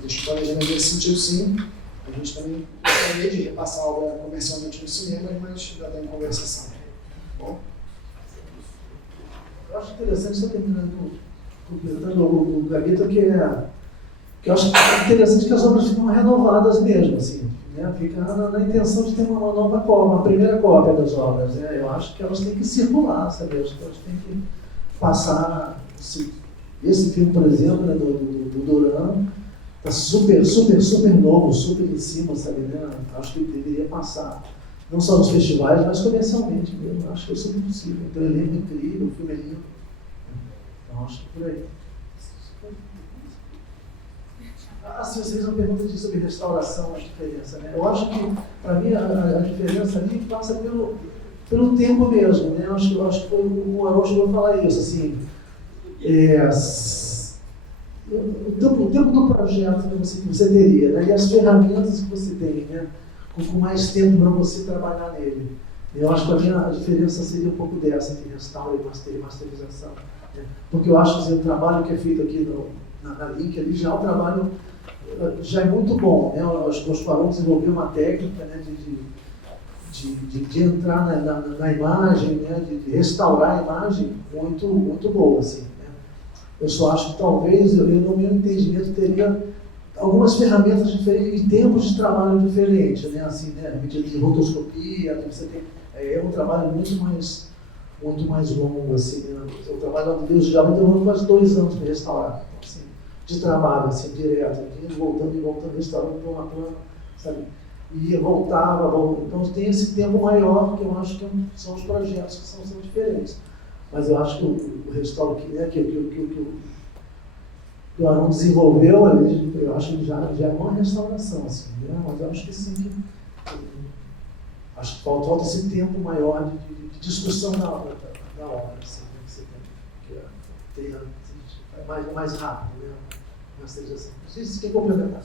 Deixa eu planejar nesse sentido, sim. A gente também gostaria de repassar a obra comercialmente nos cinemas, mas já está em conversação. Bom? Eu acho interessante, só terminando, completando o Gaveta, que eu acho interessante que as obras ficam renovadas mesmo, assim, né? Fica na intenção de ter uma nova cópia, uma primeira cópia das obras, né? Eu acho que elas têm que circular, sabe? Eu acho que elas têm que passar. Esse filme, por exemplo, né, do Duran, está super novo, super em cima, sabe? Né? Acho que deveria passar, não só nos festivais, mas comercialmente mesmo. Acho que é super possível. Então, o elenco é incrível, o filme é lindo. Então, acho que por aí. Se vocês uma pergunta sobre restauração, a diferença, né? Eu acho que, para mim, a diferença ali passa pelo tempo mesmo, né? Eu acho que o Arão chegou a falar isso, assim, o tempo do projeto que você teria, né? E as ferramentas que você tem, né? Com mais tempo para você trabalhar nele. Eu acho que para mim a diferença seria um pouco dessa, entre restauro e masterização. Né? Porque eu acho que o trabalho que é feito aqui na Link ali já é um trabalho já é muito bom, né? O Oscarão desenvolveu uma técnica, né, de entrar na imagem, né, de restaurar a imagem muito boa, assim, né? Eu só acho que talvez, no meu entendimento, teria algumas ferramentas diferentes e tempos de trabalho diferentes, né? Assim, né? A medida de rotoscopia, você tem, é um trabalho muito mais longo, assim, né? O trabalho do Deus já me demorou quase 2 anos para restaurar, então, assim, de trabalho, assim, direto, indo, voltando, restaurando plano a plano, sabe? E voltava. Então tem esse tempo maior, que eu acho que são os projetos que são diferentes. Mas eu acho que o restauro que o Arão desenvolveu, eu acho que já é uma restauração, assim, né? Mas eu acho que sim, acho que falta esse tempo maior de discussão da obra, assim, né? Que você tem mais rápido, né? Masterização. Vocês querem complementar?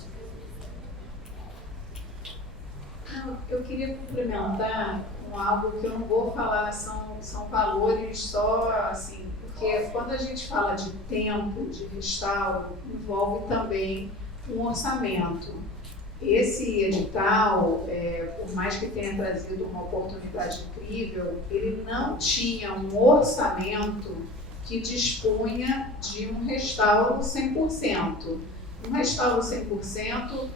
Eu queria complementar com algo que eu não vou falar, são valores só assim, porque quando a gente fala de tempo, de restauro, envolve também um orçamento. Esse edital, por mais que tenha trazido uma oportunidade incrível, ele não tinha um orçamento que dispunha de um restauro 100%. Um restauro 100%,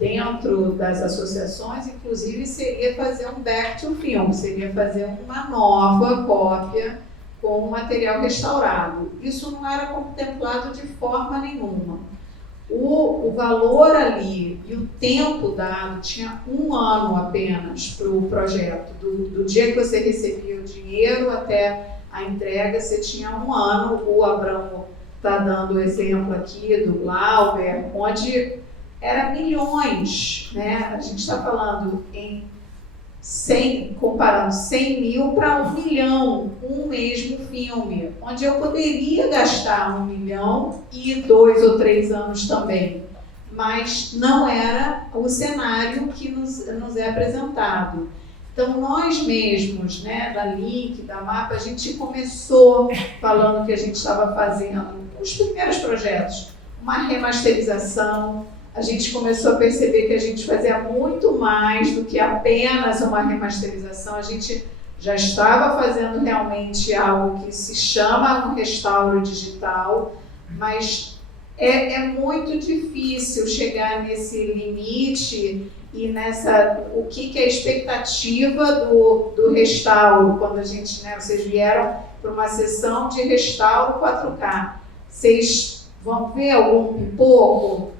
dentro das associações, inclusive, seria fazer um back to film, seria fazer uma nova cópia com o material restaurado. Isso não era contemplado de forma nenhuma. O valor ali e o tempo dado tinha 1 ano apenas para o projeto. Do dia que você recebia o dinheiro até a entrega, você tinha 1 ano. O Abramo está dando o exemplo aqui do Glauber, onde era milhões, né? A gente está falando em 100, comparando 100 mil para 1 milhão, um mesmo filme, onde eu poderia gastar 1 milhão e 2 ou 3 anos também, mas não era o cenário que nos é apresentado. Então, nós mesmos, né, da Link, da MAPA, a gente começou falando que a gente estava fazendo, os primeiros projetos, uma remasterização. A gente começou a perceber que a gente fazia muito mais do que apenas uma remasterização. A gente já estava fazendo realmente algo que se chama um restauro digital, mas é muito difícil chegar nesse limite e o que é a expectativa do restauro, quando a gente, né, vocês vieram para uma sessão de restauro 4K. Vocês vão ver algum pipoco?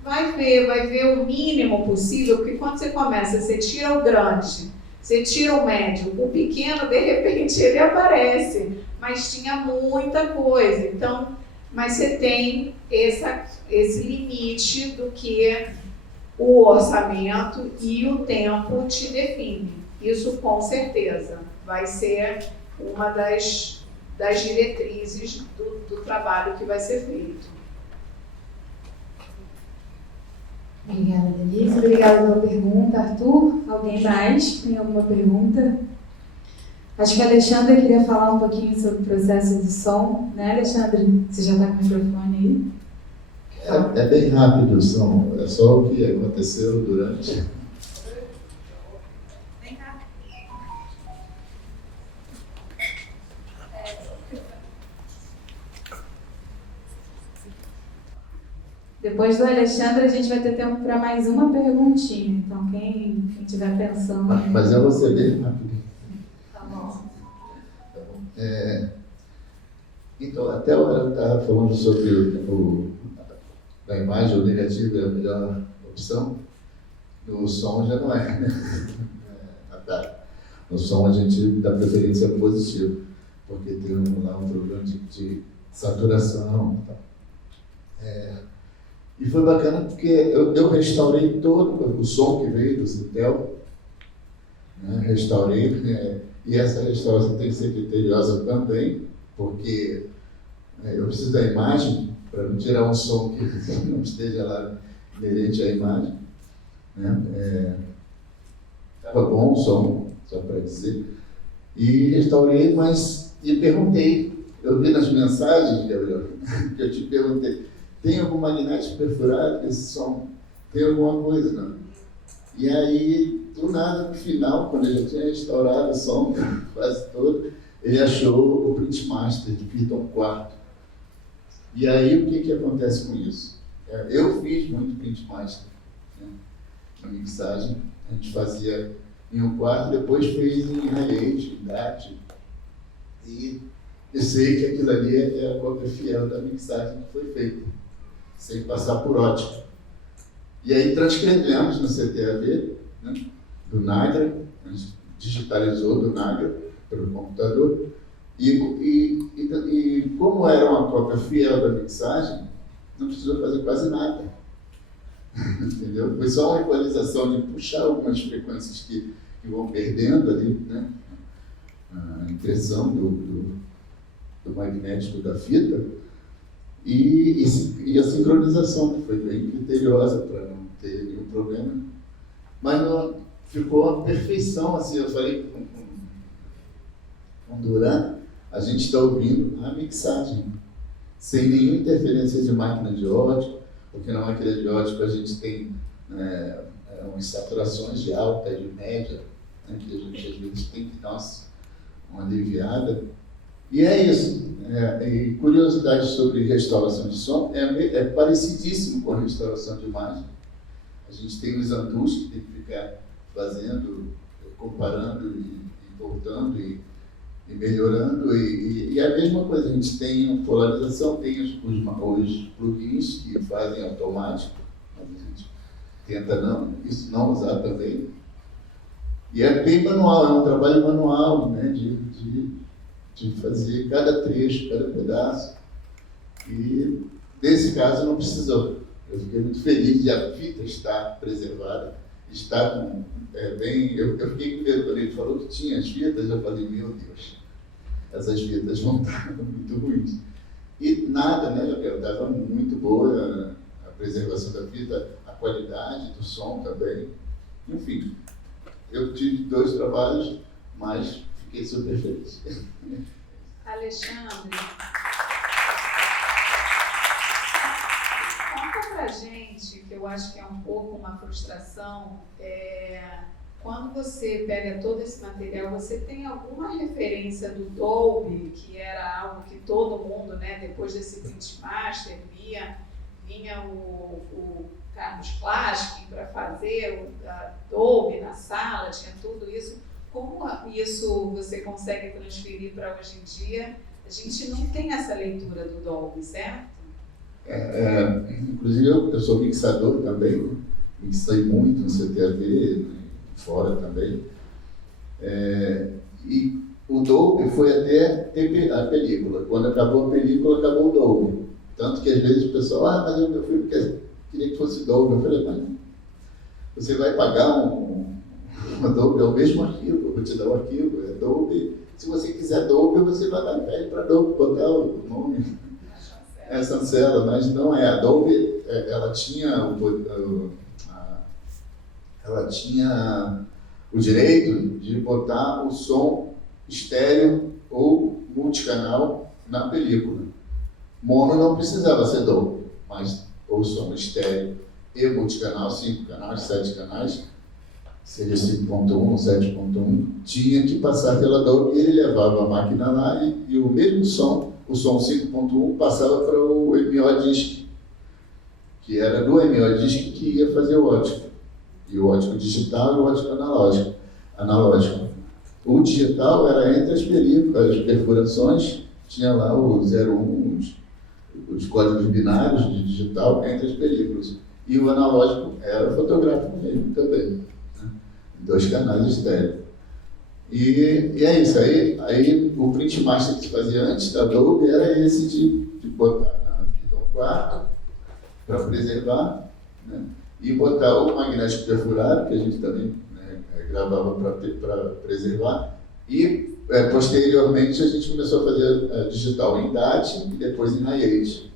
Vai ver o mínimo possível, porque quando você começa, você tira o grande, você tira o médio, o pequeno, de repente, ele aparece, mas tinha muita coisa. Então, mas você tem esse limite do que o orçamento e o tempo te define. Isso, com certeza, vai ser uma das diretrizes do trabalho que vai ser feito. Obrigada, Denise. Obrigada pela pergunta, Arthur. Alguém mais tem alguma pergunta? Acho que a Alexandra queria falar um pouquinho sobre o processo de som, né, Alexandra? Você já está com o microfone aí? É bem rápido o som, é só o que aconteceu durante. Depois do Alexandre, a gente vai ter tempo para mais uma perguntinha. Então, quem estiver pensando... Mas eu vou ser bem rápido. Tá bom. Então, até agora eu estava falando sobre a imagem, o negativo é a melhor opção. No som já não é, né? No som a gente dá preferência positivo, porque tem lá um problema de saturação e tal. E foi bacana porque eu restaurei todo o som que veio do Zintel, né? Restaurei, e essa restauração tem que ser criteriosa também, porque eu preciso da imagem para não tirar um som que não esteja lá inerente à imagem, né? Estava bom o som, só para dizer, e restaurei, e perguntei, eu vi nas mensagens, Gabriel, que eu te perguntei, tem algum magnético perfurado esse som? Tem alguma coisa, não? E aí, do nada, no final, quando eu já tinha restaurado o som quase todo, ele achou o print master de Python 4. E aí, o que acontece com isso? Eu fiz muito print master, né? Na mixagem, a gente fazia em um quarto, depois fez em Hi8, em DAT. E eu sei que aquilo ali é a cópia fiel da mixagem que foi feita, sem passar por ótica. E aí transcrevemos no CTAV, né, do Nagra, a gente digitalizou do Nagra pelo computador, e como era uma cópia fiel da mixagem, não precisou fazer quase nada. Entendeu? Foi só uma equalização de puxar algumas frequências que vão perdendo ali, né, a impressão do magnético da fita, e a sincronização, que foi bem criteriosa para não ter nenhum problema. Mas ficou uma perfeição, assim, eu falei com o Duran, a gente está ouvindo a mixagem, sem nenhuma interferência de máquina de ótico, porque na máquina de ótico a gente tem umas saturações de alta e de média, né, que a gente às vezes tem que dar uma aliviada. E é isso. E curiosidade sobre restauração de som, é parecidíssimo com a restauração de imagem. A gente tem os antus que tem que ficar fazendo, comparando e voltando e melhorando. E é a mesma coisa, a gente tem polarização, tem os plugins que fazem automático, mas a gente tenta não usar também. E é bem manual, é um trabalho manual, né, de fazer cada trecho, cada pedaço. E nesse caso não precisou. Eu fiquei muito feliz de a fita estar preservada, estar com bem. Eu fiquei com medo quando ele falou que tinha as fitas, eu falei, meu Deus, essas fitas vão estar muito ruins. E nada, né, estava muito boa a preservação da fita, a qualidade do som também. Enfim, eu tive 2 trabalhos, mas fiquei super feliz. Alexandre, conta pra gente, que eu acho que é um pouco uma frustração, quando você pega todo esse material, você tem alguma referência do Dolby, que era algo que todo mundo, né, depois desse print master, vinha o Carlos Klaskin para fazer o Dolby na sala, tinha tudo isso. Como isso você consegue transferir para hoje em dia? A gente não tem essa leitura do Dolby, certo? Inclusive eu sou mixador também, mixei muito no CTAV, fora também. E o Dolby foi até a película. Quando acabou a película, acabou o Dolby. Tanto que às vezes o pessoal, mas o meu filme queria que fosse Dolby. Eu falei, mas você vai pagar um Dolby, é o mesmo arquivo, eu vou te dar o arquivo, é Dolby. Se você quiser Dolby, você vai lá e pede para Dolby botar o nome. É Chancela, mas não é. A Dolby, ela tinha o direito de botar o som estéreo ou multicanal na película. Mono não precisava ser Dolby, mas ou som estéreo e multicanal, 5 canais, 7 canais, seria 5.1, 7.1, tinha que passar pela Dolby e ele levava a máquina lá e o mesmo som, o som 5.1, passava para o MO Disc, que era do MO Disc que ia fazer o ótico. E o ótico digital e o ótico analógico. O digital era entre as películas, as perfurações, tinha lá o 01, os códigos binários de digital entre as películas. E o analógico era fotográfico mesmo também, né? 2 canais estéreo. E é isso, aí o print master que se fazia antes da Dolby era esse de botar na fita um quarto para preservar, né? E botar o magnético perfurado, que a gente também, né, gravava para preservar, e posteriormente a gente começou a fazer digital em DAT e depois em I8,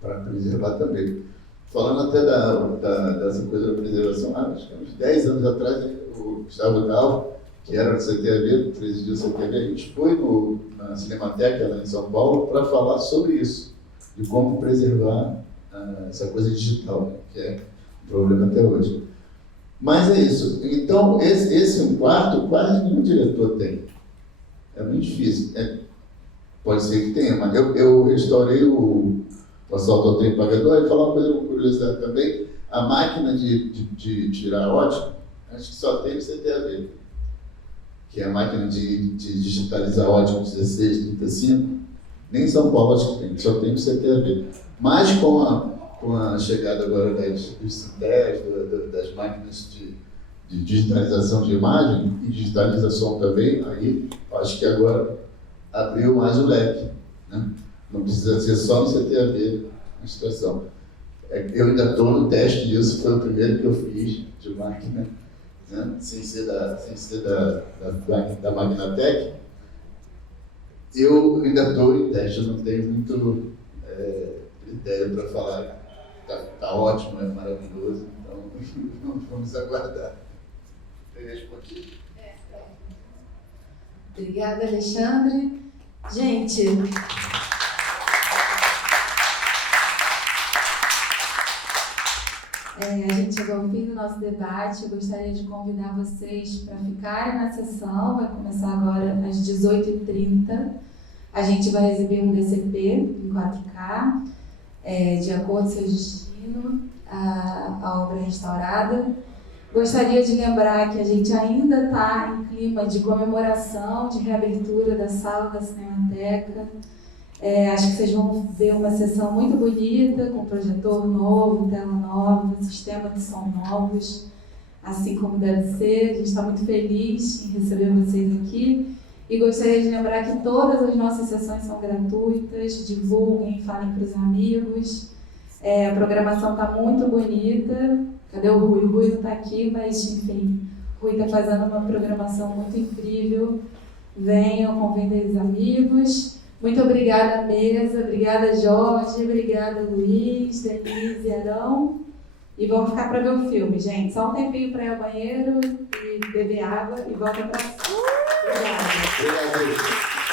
para preservar também. Falando até dessa coisa da preservação, acho que uns 10 anos atrás, o Gustavo Dal, que era do CTAB, presidiu o CTAB, a gente foi na Cinemateca, lá em São Paulo, para falar sobre isso, de como preservar essa coisa digital, né, que é um problema até hoje. Mas é isso. Então, esse um quarto, quase nenhum diretor tem. É muito difícil. Pode ser que tenha, mas eu restaurei o Assalto ao Trem Pagador e falar uma coisa curiosa também. A máquina de tirar ótico, acho que só tem o CTAB, que é a máquina de digitalizar ótico 16, 35. Nem em São Paulo acho que tem, só tem o CTAB. Mas com a chegada agora dos CITES, das máquinas de digitalização de imagem e digitalização também, aí acho que agora abriu mais o leque, né? Não precisa ser só no CTAB a situação. Eu ainda estou no teste disso, foi o primeiro que eu fiz de máquina, né? sem ser da Magnatec. Eu ainda estou em teste, eu não tenho muito critério para falar. Tá ótimo, é maravilhoso, então vamos aguardar. Tem respondido? Obrigada, Alexandre. Gente, a gente chegou ao fim do nosso debate. Eu gostaria de convidar vocês para ficarem na sessão. Vai começar agora às 18h30. A gente vai exibir um DCP em 4K, de acordo com seu destino, a obra restaurada. Gostaria de lembrar que a gente ainda está em clima de comemoração, de reabertura da sala da Cinemateca. Acho que vocês vão ver uma sessão muito bonita, com projetor novo, tela nova, sistema de som novos, assim como deve ser. A gente está muito feliz em receber vocês aqui. E gostaria de lembrar que todas as nossas sessões são gratuitas, divulguem, falem para os amigos. A programação está muito bonita. Cadê o Rui? O Rui não está aqui, mas, enfim, o Rui está fazendo uma programação muito incrível. Venham, convidem os amigos. Muito obrigada, mesa. Obrigada, Jorge. Obrigada, Luiz, Denise e Arão. E vamos ficar para ver o filme, gente. Só um tempinho para ir ao banheiro e beber água e volta para cima. Obrigada. Obrigado.